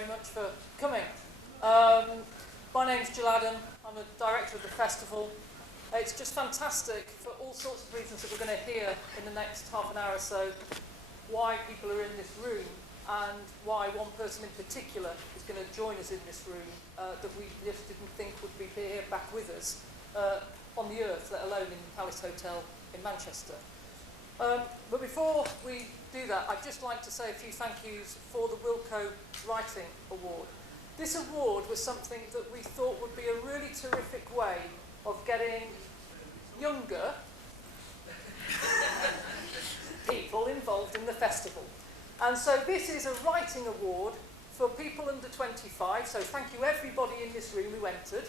very much for coming. My name's Jill Adam. I'm the director of the festival. It's just fantastic for all sorts of reasons that we're going to hear in the next half an hour or so, why people are in this room and why one person in particular is going to join us in this room that we just didn't think would be here back with us on the earth, let alone in the Palace Hotel in Manchester. But before we do that, I'd just like to say a few thank yous for the Wilko Writing Award. This award was something that we thought would be a really terrific way of getting younger people involved in the festival. And so this is a writing award for people under 25, so thank you everybody in this room who entered.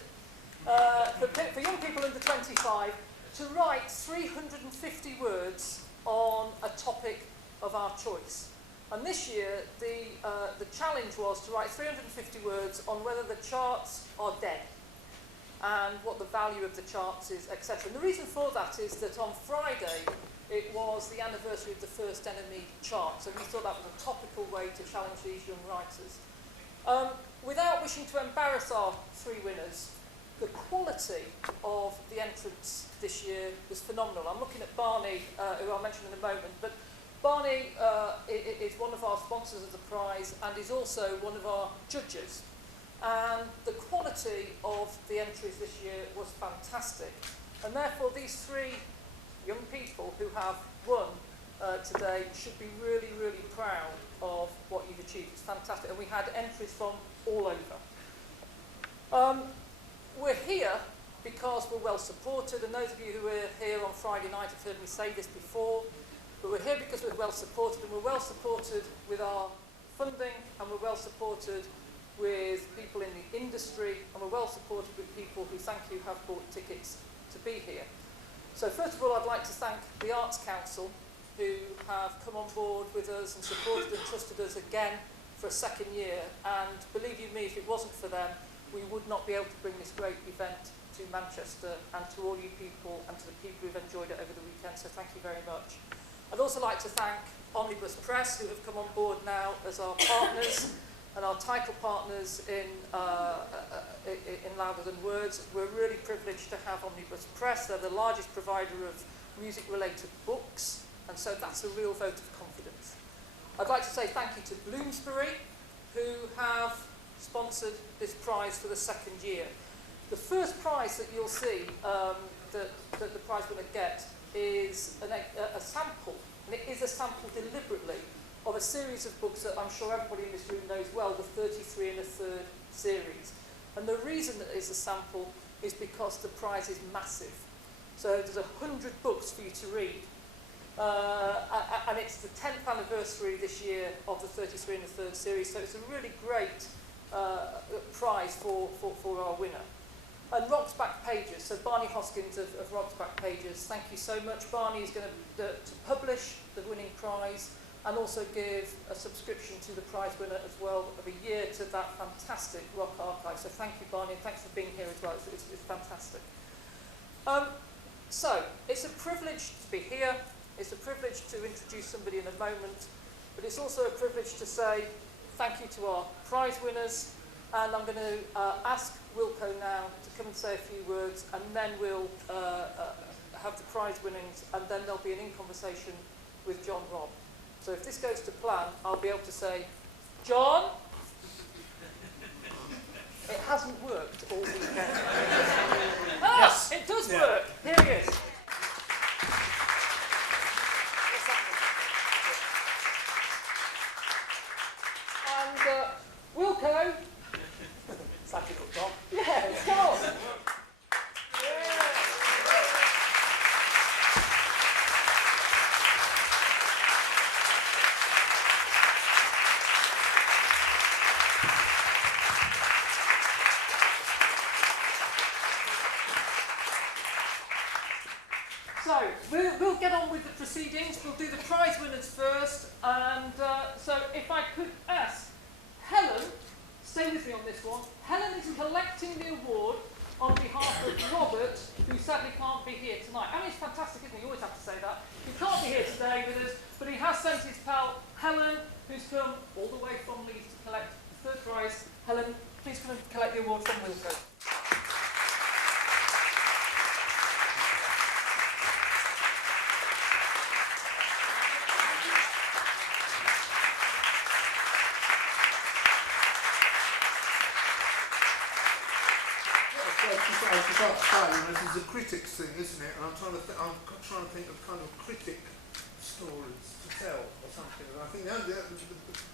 For young people under 25 to write 350 words on a topic of our choice. And this year, the challenge was to write 350 words on whether the charts are dead and what the value of the charts is, etc. And the reason for that is that on Friday, it was the anniversary of the first NME chart, so we thought that was a topical way to challenge these young writers. Without wishing to embarrass our three winners, the quality of the entrants this year was phenomenal. I'm looking at Barney, who I'll mention in a moment, but Barney is one of our sponsors of the prize and is also one of our judges. And the quality of the entries this year was fantastic. And therefore these three young people who have won today should be really, really proud of what you've achieved. It's fantastic. And we had entries from all over. We're here because we're well supported, and those of you who were here on Friday night have heard me say this before, but we're here because we're well supported, and we're well supported with our funding, and we're well supported with people in the industry, and we're well supported with people who, thank you, have bought tickets to be here. So first of all, I'd like to thank the Arts Council, who have come on board with us and supported and trusted us again for a second year, and believe you me, if it wasn't for them, we would not be able to bring this great event to Manchester and to all you people and to the people who've enjoyed it over the weekend, so thank you very much. I'd also like to thank Omnibus Press, who have come on board now as our partners and our title partners in Louder Than Words. We're really privileged to have Omnibus Press. They're the largest provider of music-related books, and so that's a real vote of confidence. I'd like to say thank you to Bloomsbury, who have sponsored this prize for the second year. The first prize that you'll see that the prize winner get is a sample, and it is a sample deliberately of a series of books that I'm sure everybody in this room knows well, the 33 and a third series. And the reason that it's a sample is because the prize is massive. So there's 100 books for you to read. And it's the 10th anniversary this year of the 33 and a third series, so it's a really great prize for our winner. And Rock's Back Pages, so Barney Hoskins of Rock's Back Pages, thank you so much. Barney is going to publish the winning prize and also give a subscription to the prize winner as well of a year to that fantastic Rock archive. So thank you, Barney, and thanks for being here as well. It's fantastic. So it's a privilege to be here. It's a privilege to introduce somebody in a moment, but it's also a privilege to say thank you to our prize winners, and I'm going to ask Wilko now to come and say a few words, and then we'll have the prize winnings, and then there'll be an in-conversation with John Robb. So if this goes to plan, I'll be able to say, John, it hasn't worked all weekend. Yes, it does work. Here he is. Wilko. It's like a good dog. Yeah, come on. So, we'll get on with the proceedings. We'll do the prize winners first. And so, if I could ask Helen, stay with me on this one. Helen is collecting the award on behalf of Robert, who sadly can't be here tonight. I mean, it's fantastic, isn't it? You always have to say that. He can't be here today with us, but he has sent his pal Helen, who's come all the way from Leeds to collect the third prize, Helen, please come and collect the award from Wilko. I was about to say, this is a critics thing, isn't it? And I'm trying to think of kind of critic stories to tell or something. And I think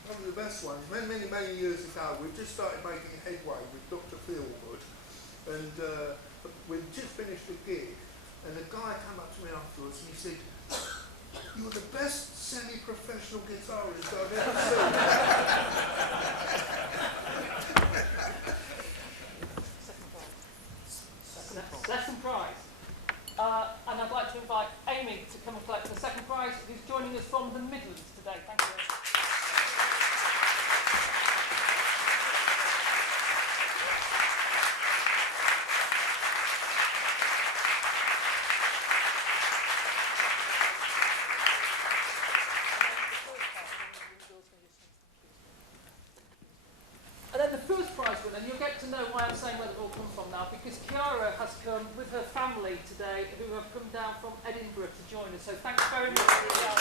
probably the best ones, many years ago, we've just started making headway with Dr. Feelgood, and we'd just finished a gig, and a guy came up to me afterwards and he said, "You're the best semi-professional guitarist I've ever seen." Second prize. And I'd like to invite Amy to come and collect the second prize, who's joining us from the Midlands today. Thank you. And then the first prize winner, and you'll get to know why I'm saying where it all comes from now, because Chiara has come with her family today, who have come down from Edinburgh to join us. So thanks very much, Chiara.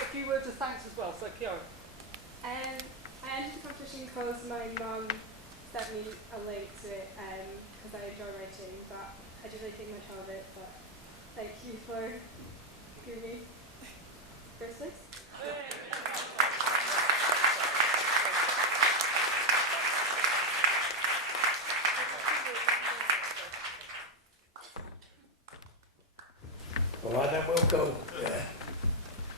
A few words of thanks as well. So Chiara. I entered the competition because my mum sent me a link to it because I enjoy writing, but I didn't really think much of it. But thank you for giving me first place. All right, then we'll go. Yeah.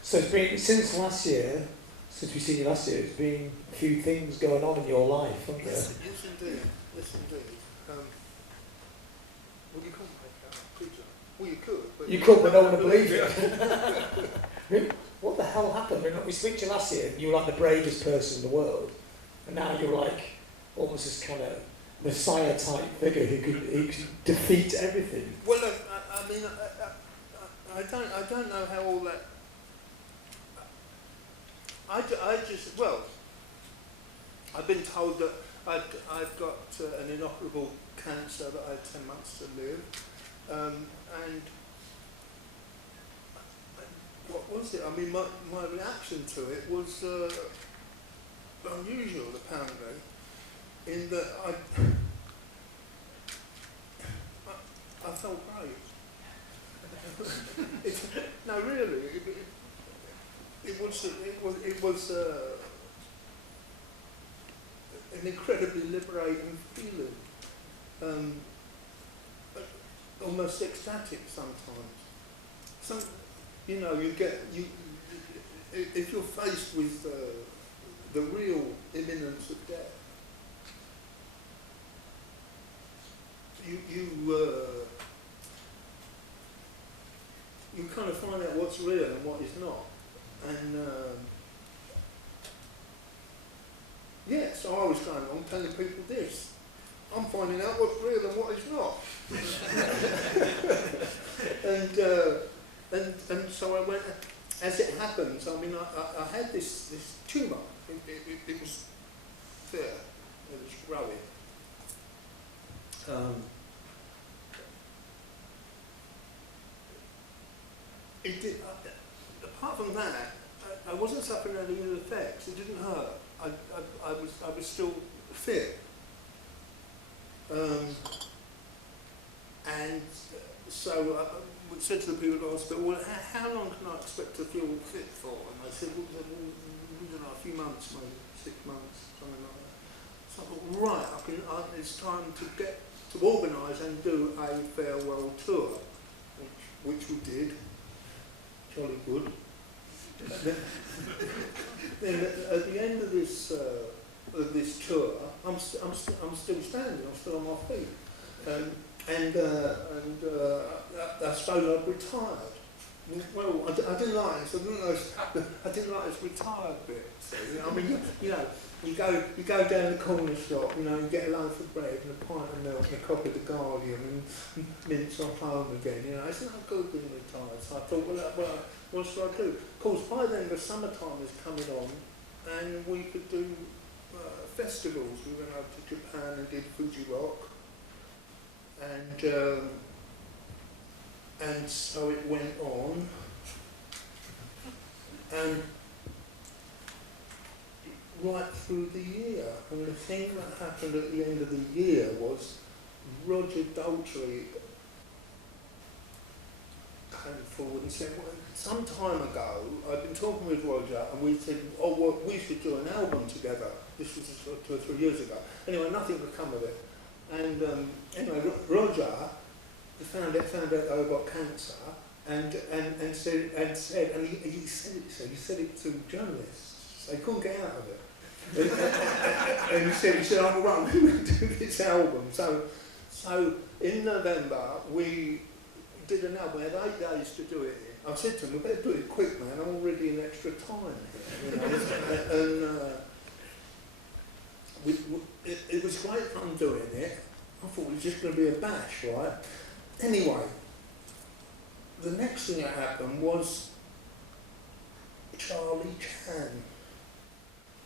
So it's been, since last year, since we've seen you last year, it's been a few things going on in your life, haven't there? Yes, indeed. Yes, indeed. Well, you couldn't make out a preacher. Well, you could, but you could, but no one would believe it. I mean, what the hell happened? I mean, we spoke to you last year, and you were like the bravest person in the world, and now you're like almost this kind of messiah type figure who could defeat everything. Well, look, I mean, I don't know how all that. I just, well, I've been told that I've got an inoperable cancer that I had 10 months to live, and what was it? I mean, my reaction to it was unusual, apparently, in that I felt great. No, really. It was an incredibly liberating feeling, almost ecstatic sometimes. You know, if you're faced with the real imminence of death, you kind of find out what's real and what is not. And yeah, so I was going on telling people this. I'm finding out what's real and what is not. and so I went, as it happens, I mean, I had this tumour. It was there. It was growing. It did, apart from that, I wasn't suffering any ill effects. It didn't hurt. I was still fit. And so I said to the people at the hospital, well, how long can I expect to feel fit for? And they said, well, I don't know, a few months, maybe 6 months, something like that. So I thought, right, it's time to organise and do a farewell tour, which we did. Jolly good. Then at the end of this tour, I'm still standing. I'm still on my feet, and I suppose I've retired. Well, I didn't like this. I didn't like this retired bit. So, I mean, you go down the corner shop, you get a loaf of bread and a pint of milk and a copy of the Guardian and mince off home again. It's not good being retired. So I thought, well, what should I do? Of course, by then the summertime was coming on, and we could do festivals. We went over to Japan and did Fuji Rock, and so it went on, and right through the year. And the thing that happened at the end of the year was Roger Daltrey came forward and said, well, some time ago, I'd been talking with Roger, and we said, oh, well, we should do an album together. This was 2 or 3 years ago. Anyway, nothing would come of it. And anyway, Roger found out I got cancer, and he said it to journalists. They couldn't get out of it. And he said, I'm right, we will do this album. So in November we did an album. We had 8 days to do it in. I said to him, we better do it quick, man. I'm already in extra time here. And it was great fun doing it. I thought it was just going to be a bash, right? Anyway, the next thing that happened was Charlie Chan.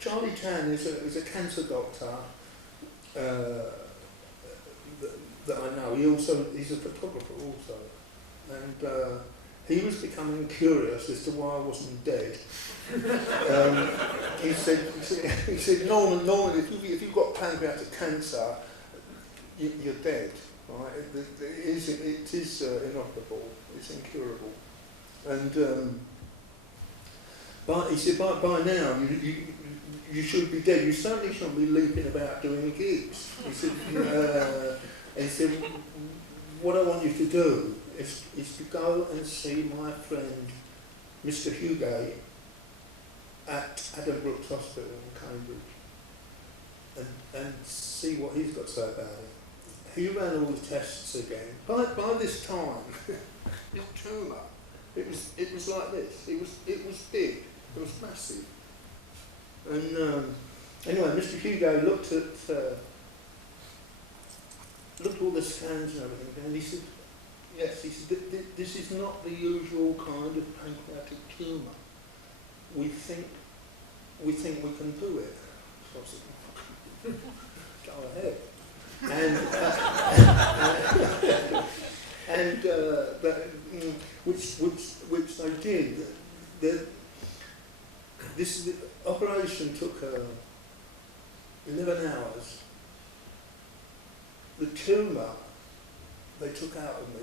Charlie Chan is a cancer doctor that I know. He's a photographer also, and he was becoming curious as to why I wasn't dead. He said, normally if you've got pancreatic cancer, you're dead. Right? It is inoperable. It's incurable. And but he said, by now you should be dead. You certainly shouldn't be leaping about doing gigs. He said, what I want you to do is to go and see my friend, Mr. Hugo, at Adam Brooks Hospital in Cambridge, and see what he's got to say about it. He ran all the tests again. By this time, his tumour, it was like this. It was big. It was massive. And anyway, Mr. Hugo looked at all the scans and everything, and he said, yes, he said, this is not the usual kind of pancreatic tumour. We think we can do it. So I said, go ahead. Which they did. The operation took 11 hours. The tumour they took out of me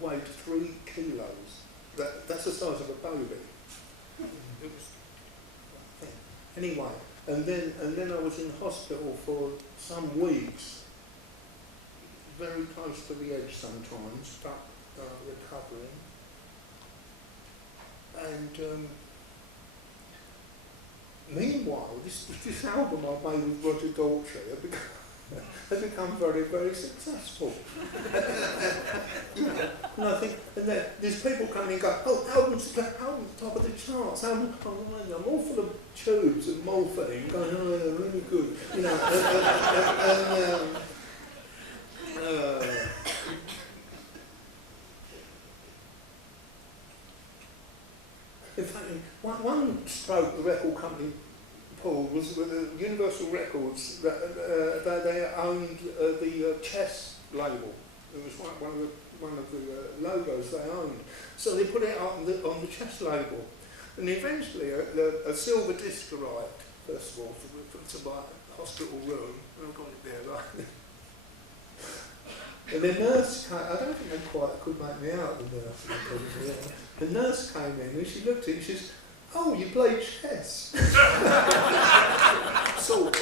weighed 3 kilos. That's the size of a baby. It was anyway, and then I was in hospital for some weeks, very close to the edge sometimes, but recovering. And meanwhile, this album I made with Roger Daltrey has become very, very successful. And I think, and there's people coming and go, oh, album's top of the charts, album's online. I'm all full of tubes and morphine, going, oh, they're really good. In fact, one stroke the record company pulled was with the Universal Records that they owned the Chess label. It was one of the logos they owned. So they put it on the Chess label, and eventually a silver disc arrived. First of all, to buy a hospital room, and I've got it there, right? And the nurse came, I don't think they quite could make me out, the nurse. The nurse came in and she looked at it and she says, oh, you play chess. Sort of.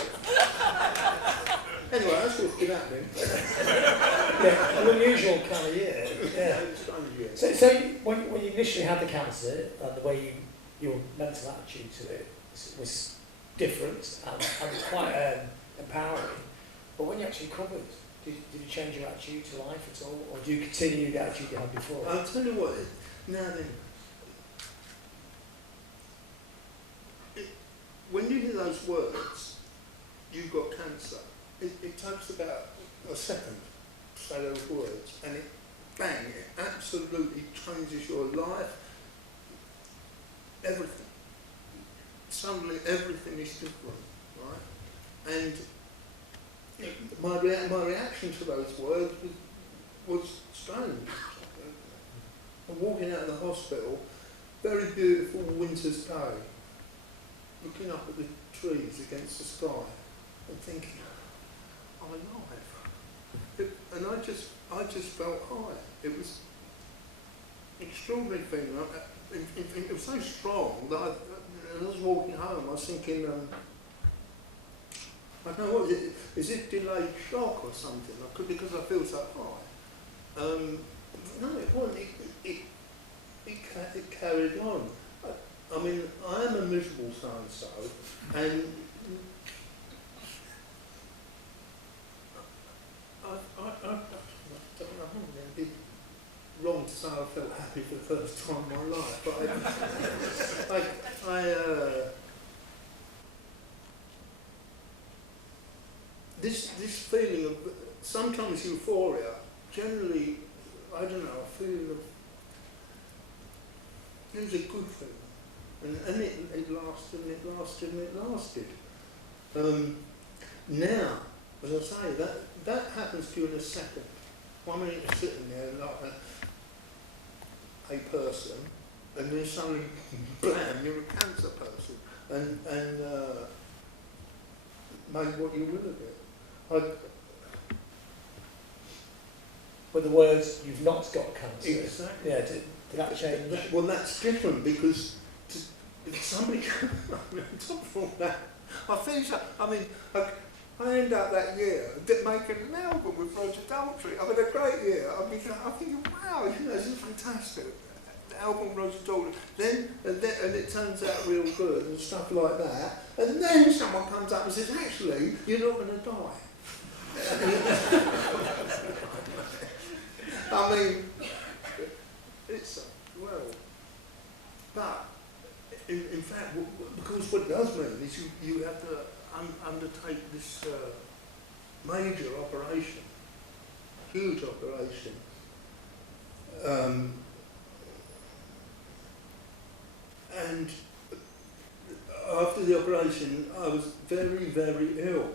Anyway, that's what's been happening. Yeah, an unusual kind of year. Yeah. So when you initially had the cancer, the way your mental attitude to it was different and quite empowering. But when you actually recovered, did you change your attitude to life at all, or do you continue the attitude you had before? I'll tell you what, now then, those words, "You've got cancer," it takes about a second to say those words, and it, bang, it absolutely changes your life. Everything. Suddenly everything is different, right? And my reaction to those words was strange. I'm walking out of the hospital, very beautiful winter's day, looking up at the trees against the sky and thinking, I'm alive. And I just felt high. It was an extraordinary thing. It was so strong that as I was walking home, I was thinking, I don't know, what is it delayed shock or something? Because I feel so high. No, it wasn't. It carried on. I mean, I am a miserable so-and-so, and I don't know, it'd be wrong to say I felt happy for the first time in my life, but this feeling of sometimes euphoria, generally, I don't know, a feeling of, it was a good feeling, and it lasted and it lasted and it lasted. Now, as I say, that happens to you in a second. 1 minute you're sitting there like a person, and then suddenly, blam, you're a cancer person, and make what you will of it. With the words, "You've not got cancer." Exactly. Yeah, did that change? Well, that's different because if somebody, on top of all that, I finish up, I mean, I end up that year making an album with Roger Daltrey. I mean, a great year. I'm thinking, wow, you know, this is fantastic. The album Roger Daltrey. Then it turns out real good and stuff like that. And then someone comes up and says, actually, you're not going to die. I mean, it's, well, but in fact, because what it does mean is you have to undertake this major operation, huge operation. And after the operation, I was very, very ill.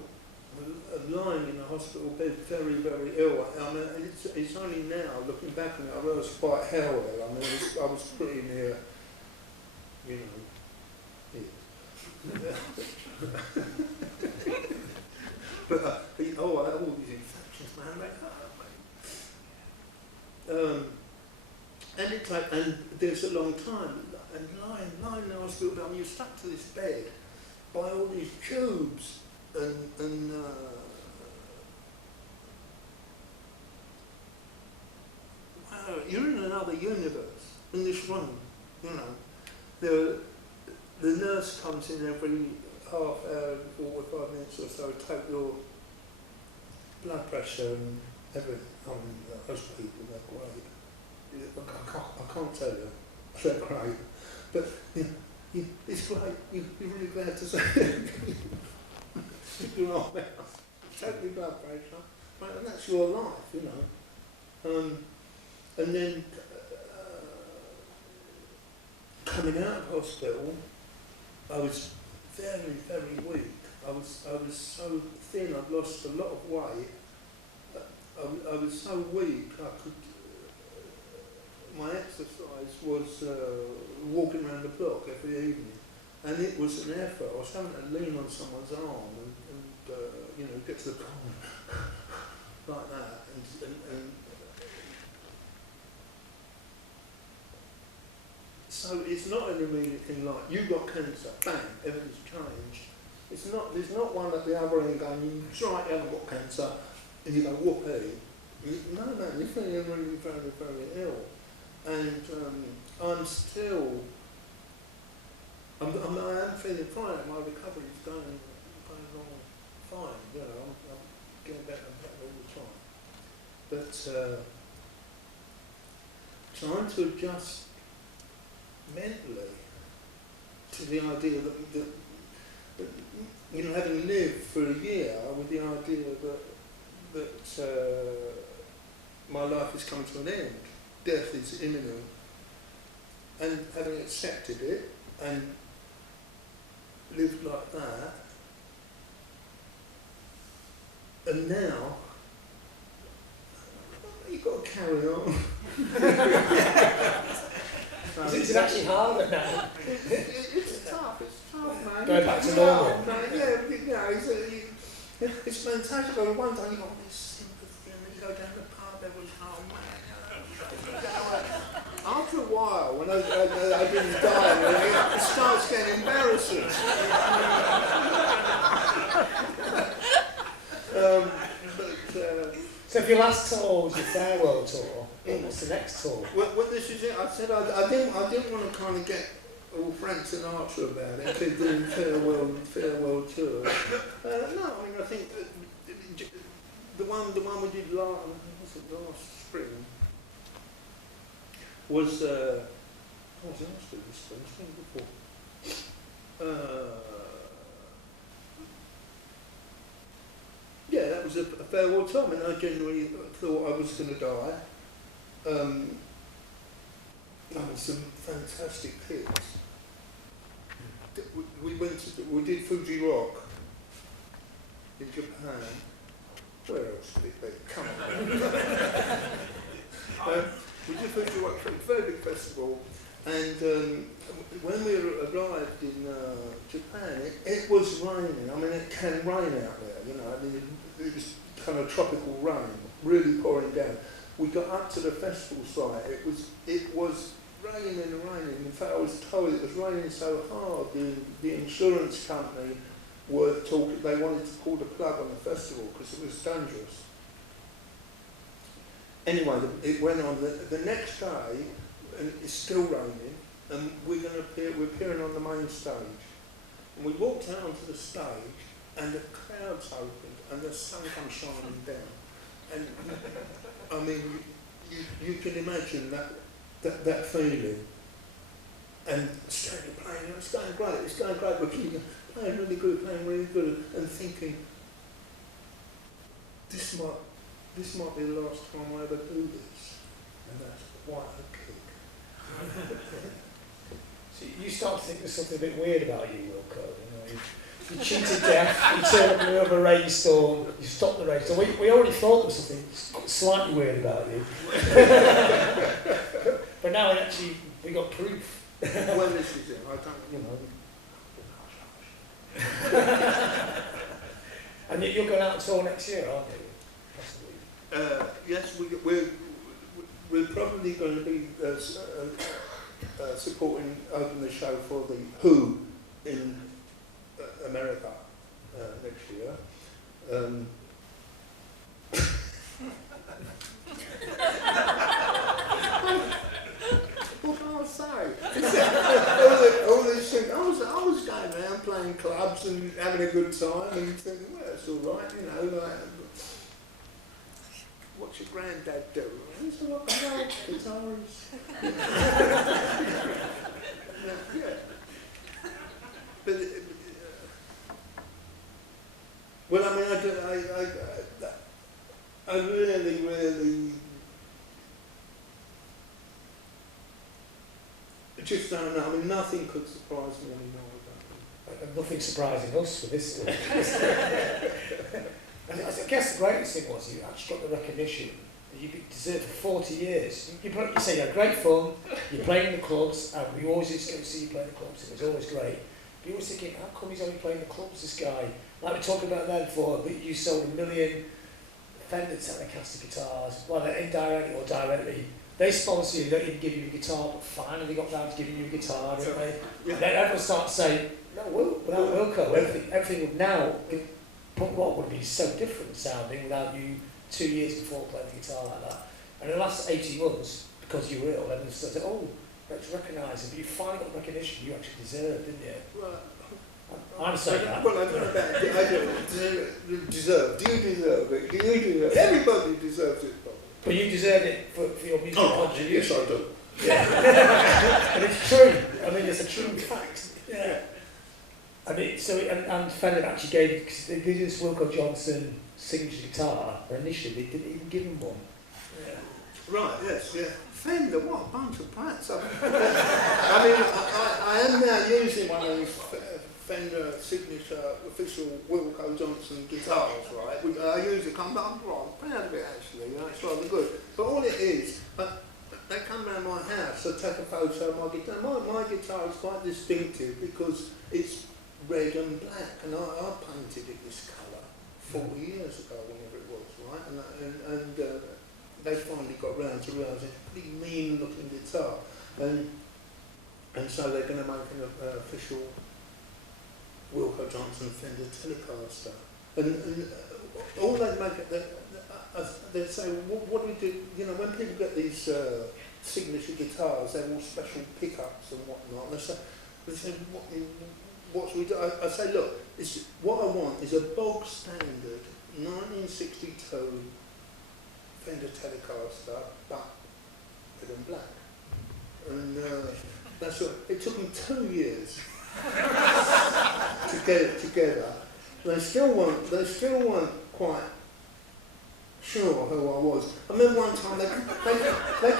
Lying in a hospital bed, very, very ill. I mean, it's only now, looking back on it, I was quite hell ill. I mean, I was pretty near, you know, but all these infections, man, they hurt me. And there's a long time, and lying in the hospital bed, I mean, you're stuck to this bed by all these tubes, and wow, you're in another universe, in this room, you know. The nurse comes in every half hour, 45 minutes or so, take your blood pressure and everything. I mean, those people, they're great. I can't tell you, they're great. But you know, it's great, you're really glad to say it. Your arm out, take your blood pressure, right, and that's your life, you know. And then coming out of hospital, I was very, very weak. I was so thin. I'd lost a lot of weight. I was so weak. My exercise was walking around the block every evening, and it was an effort. I was having to lean on someone's arm and you know, get to the corner like that, and so it's not an immediate thing like, you got cancer, bang, everything's changed. It's not, there's not one at the other end going, you haven't got cancer, and you go, whoopee. No, man, you're feeling really very, very ill. And I'm still, I am feeling fine, my recovery's going along fine, you know, I'm getting better and better all the time. But trying to adjust mentally to the idea that you know, having lived for a year with the idea that my life is coming to an end, death is imminent, and having accepted it and lived like that, and now you've got to carry on. Is it actually harder now? It's tough, man. Going back to normal. It's fantastic. One day you got this sympathy, and then you go down the pub, everyone's, oh man. After a while, when I didn't die, it starts getting embarrassing. So if your last tour was your farewell tour, what's the next tour? Well, this is it. I said I didn't want to kind of get all Frank Sinatra about it, keep doing farewell tour. No, I mean, I think the one we did last spring was what was the last spring? Spring before. Yeah, that was a farewell tour. I mean, I genuinely thought I was going to die. There were some fantastic hits. We did Fuji Rock in Japan. Where else did it be? Come on. We did Fuji Rock, a very big festival, and when we arrived in Japan, it was raining. I mean, it can rain out there, you know. I mean, it was kind of tropical rain, really pouring down. We got up to the festival site. It was raining and raining. In fact, I was told it was raining so hard. The insurance company were talking. They wanted to pull the plug on the festival because it was dangerous. Anyway, it went on. The next day, and it's still raining, and we're appearing on the main stage. And we walked out onto the stage, and the clouds opened, and the sun comes shining down. And I mean, you can imagine that feeling. And started playing, it's going great, we're playing really good, and thinking, this might be the last time I ever do this. And that's quite a kick. So you start to think there's something a bit weird about you, Wilko. You cheated death, you turned up in the middle of a rainstorm, you stopped the rainstorm. We already thought there was something slightly weird about you. But now we got proof. Well, this is it, I don't, And you're going out on tour next year, aren't you? Possibly. Yes, we're probably going to be supporting, open the show for the Who in America next year. What can I say? all these things. I was going around playing clubs and having a good time and thinking, well, that's all right, you know. Like, what's your granddad do? He's a rock and roll guitarist. Yeah. But well, I mean, I really just don't know. I mean, nothing could surprise me anymore about them. Nothing surprising us for this stuff. I guess the greatest thing was you actually got the recognition that you deserved for 40 years. You say you had great fun, you played in the clubs, and we always used to go see you play in the clubs, it was always great. But you always thinking, how come he's only playing the clubs, this guy? Like we talked about that before, but you sold 1 million Fender Telecaster guitars, whether indirectly or directly. They sponsor you, they don't even give you a guitar, but finally they got round to giving you a guitar, didn't they? Yeah. And then everyone starts saying, no, without Wilko, everything would now, punk rock would be so different sounding without you 2 years before playing the guitar like that. And in the last 18 months, because you were ill, everyone started saying, oh, let's recognise him. But you finally got the recognition you actually deserved, didn't you? Well, I'm saying that. Well, I don't know about it. I don't deserve. Do you deserve it? Do you deserve it? Everybody deserves it. But you deserve it for your musical contribution. Yes, I do. Yeah. And it's true. I mean, it's a true fact. Yeah. And Fender actually gave, because they did this Wilko Johnson signature guitar, initially they didn't even give him one. Yeah. Right, yes, yeah. Fender, what a bunch of brats. I mean, I am now using one of these Fender signature official Wilko Johnson guitars, right? I use it, I'm proud of it actually, you know, it's rather good. But all it is, they come round my house, I take a photo of my guitar. My guitar is quite distinctive because it's red and black, and I painted it this colour 40 years ago, whenever it was, right? And they finally got round to realise it's a pretty mean looking guitar. And so they're going to make an official Wilko Johnson Fender Telecaster. And all they make it, they say, what do we do? You know, when people get these signature guitars, they're all special pickups and whatnot. And they say what should we do? I say, look, what I want is a bog standard 1962 Fender Telecaster, but red and black. And that's what, it took them 2 years to get it together. They still weren't quite sure who I was. I remember one time they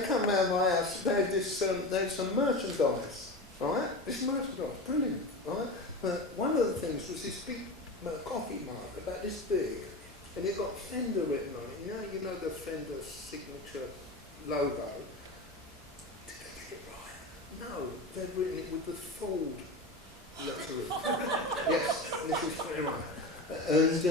come round my house. They had some merchandise, right? This merchandise, brilliant, right? But one of the things was this big coffee mug about this big, and it got Fender written on it. You know the Fender signature logo. Did they get it right? No, they'd written it with the Ford lettering. Yes, this is very right. And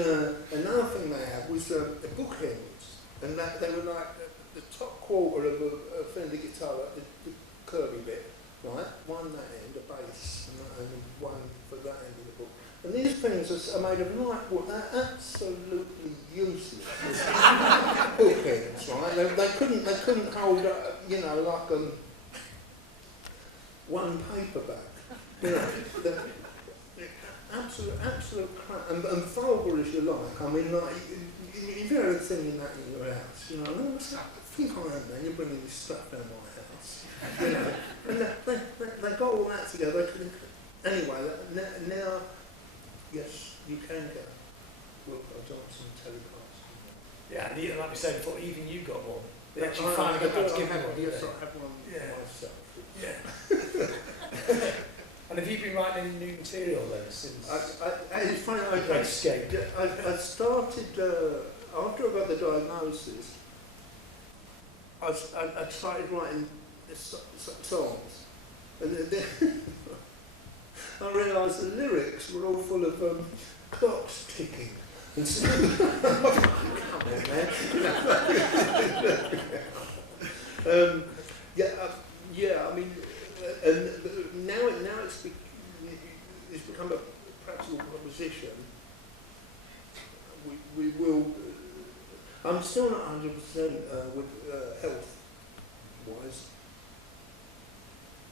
another thing they had was the bookends, and they were like the top quarter of a Fender guitar, like the curvy bit, right? One that end, a bass, and one for that end of the book. And these things are made of light wood. They're absolutely useless bookends, right? They couldn't hold, you know, like one paperback. You know, absolute crap, and vulgar as you like. I mean, like, if you had a thing in that in your house, you know, what's that? I think I am, man, you're bringing this stuff down my house. You know, and they got all that together. Anyway, now, yes, you can get Wilko Johnson Telecaster. Yeah, and like we said before, even you got one. They actually I finally got back to give me one. Yes, I have one myself. Yeah. And have you been writing any new material then since? It's funny, I started, after I got the diagnosis, I started writing songs. And then I realised the lyrics were all full of clocks ticking. And so, come on, man. Yeah, I mean, and now it's become a practical proposition. We will. I'm still not 100% with health-wise.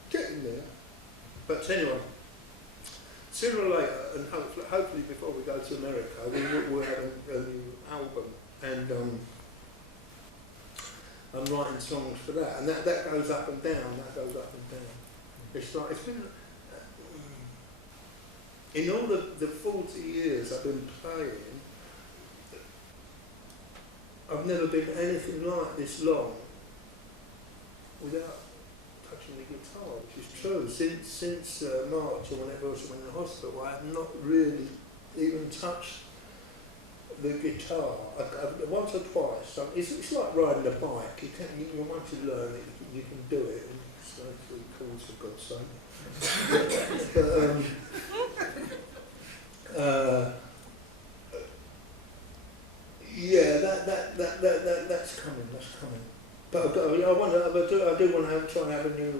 Getting there, but anyway, sooner or later, and hopefully before we go to America, we'll have a new album, and I'm writing songs for that, and that goes up and down. That goes up and down. It's like it's been in all the 40 years I've been playing. I've never been anything like this long without touching the guitar, which is true. Since March, or whenever I was in the hospital, I have not really even touched the guitar. Once or twice. It's like riding a bike. Once you learn it, you can do it. And it's like 3 chords, for God's sake. Yeah, that's coming. That's coming. But I do want to try and have a new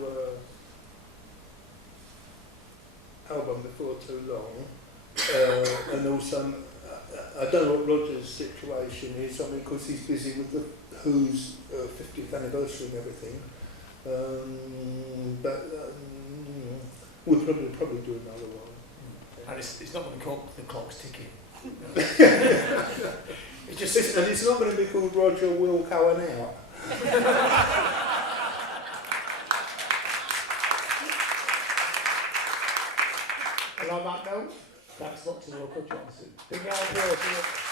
album before too long, and also. I don't know what Roger's situation is, I mean, because he's busy with the Who's 50th anniversary and everything. We'll probably do another one. And it's not going to be called The Clock's Ticking. And it's not going to be called Roger Wilko and Out. And on that note, thanks a lot to Wilko Johnson. Big round of applause.